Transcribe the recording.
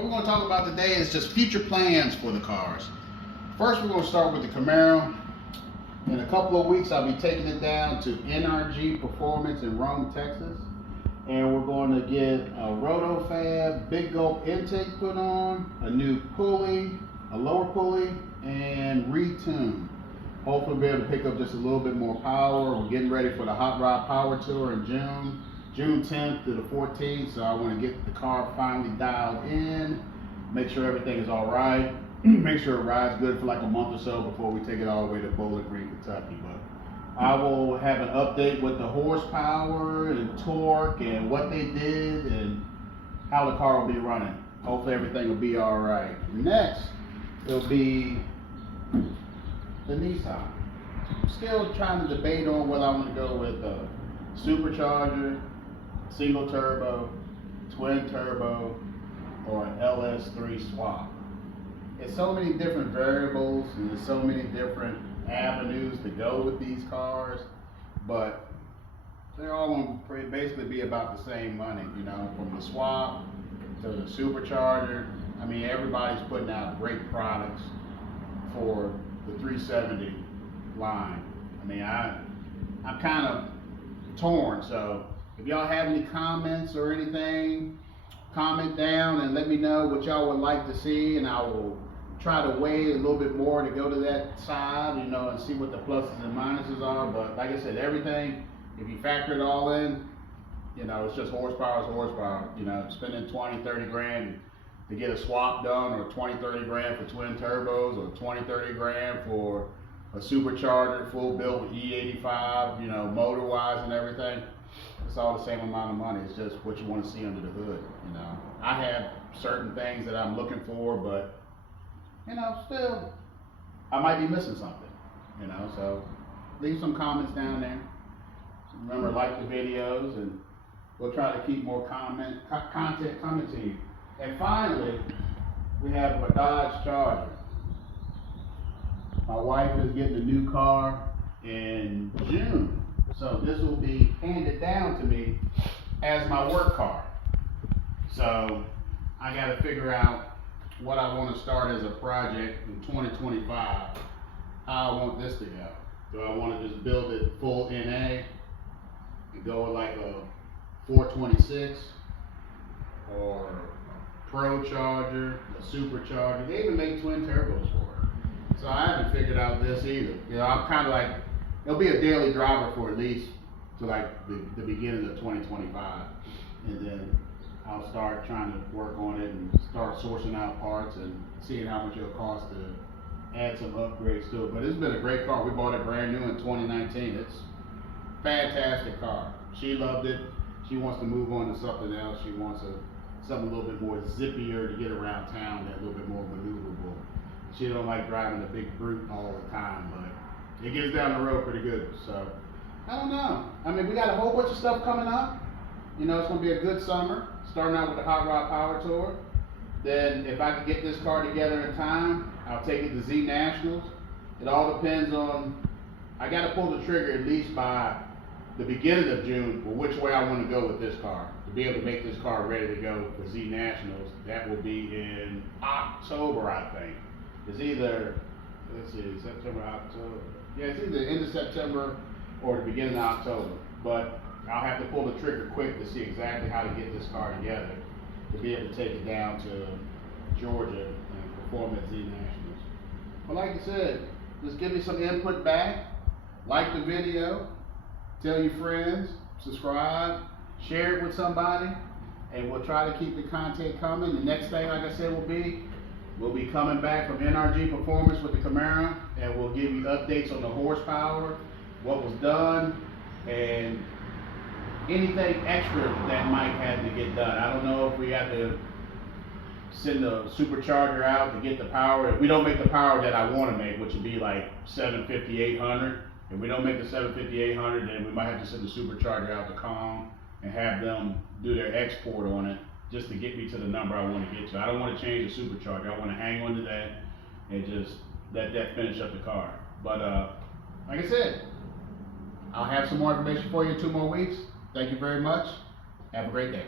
what we're going to talk about today is just future plans for the cars. First, we're going to start with the Camaro. In a couple of weeks, I'll be taking it down to NRG Performance in Rome, Texas. And we're going to get a Rotofab Big Gulp intake put on, a new pulley, a lower pulley, and retune. Hopefully be able to pick up just a little bit more power. We're getting ready for the Hot Rod Power Tour in June 10th to the 14th. So I want to get the car finally dialed in, make sure everything is all right, make sure it rides good for like a month or so before we take it all the way to Bowling Green, Kentucky. But I will have an update with the horsepower and torque and what they did and how the car will be running. Hopefully everything will be all right. Next, it'll be the Nissan. Still trying to debate on whether I want to go with a supercharger, single turbo, twin turbo, or an LS3 swap. There's so many different variables and there's so many different avenues to go with these cars, but they're all going to basically be about the same money, you know, from the swap to the supercharger. I mean, everybody's putting out great products for the 370 line. I mean, I'm kind of torn, so if y'all have any comments or anything, comment down and let me know what y'all would like to see, and I will try to weigh a little bit more to go to that side, you know, and see what the pluses and minuses are. But like I said, everything, if you factor it all in, you know, it's just horsepower is horsepower. You know, spending 20, 30 grand to get a swap done, or 20, 30 grand for twin turbos, or 20, 30 grand for a supercharger, full built with E85, you know, motor wise and everything. It's all the same amount of money. It's just what you want to see under the hood, you know. I have certain things that I'm looking for, but, you know, still, I might be missing something, you know. So leave some comments down there. Remember, like the videos, and we'll try to keep more content coming to you. And finally, we have a Dodge Charger. My wife is getting a new car in June, so this will be handed down to me as my work car. So I got to figure out what I want to start as a project in 2025, how I want this to go. Do I want to just build it full NA and go with like a 426 or Pro Charger, a supercharger? They even make twin turbos for it. So I haven't figured out this either. You know, I'm kind of like, it'll be a daily driver for at least to like the beginning of 2025. And then I'll start trying to work on it and start sourcing out parts and seeing how much it'll cost to add some upgrades to it. But it's been a great car. We bought it brand new in 2019. It's a fantastic car. She loved it. She wants to move on to something else. She wants something a little bit more zippier to get around town, that a little bit more maneuverable. She don't like driving a big brute all the time, but it gets down the road pretty good. So I don't know. I mean, we got a whole bunch of stuff coming up. You know, it's going to be a good summer, starting out with the Hot Rod Power Tour. Then if I can get this car together in time, I'll take it to Z Nationals. It all depends on, I got to pull the trigger at least by the beginning of June for which way I want to go with this car. To be able to make this car ready to go for Z Nationals, that will be in October, I think. It's either, let's see, September, October. Yeah, it's either the end of September or the beginning of October. But I'll have to pull the trigger quick to see exactly how to get this car together to be able to take it down to Georgia and perform at Z Nationals. But like I said, just give me some input back, like the video, tell your friends, subscribe, share it with somebody, and we'll try to keep the content coming. The next thing, like I said, we'll be coming back from NRG Performance with the Camaro, and we'll give you updates on the horsepower, what was done, and anything extra that might have to get done. I don't know if we have to send a supercharger out to get the power. If we don't make the power that I want to make, which would be like 750, 800, if we don't make the 750, 800, then we might have to send the supercharger out to Kong and have them do their export on it just to get me to the number I want to get to. I don't want to change the supercharger. I want to hang on to that and just let that finish up the car. But like I said, I'll have some more information for you in 2 more weeks. Thank you very much. Have a great day.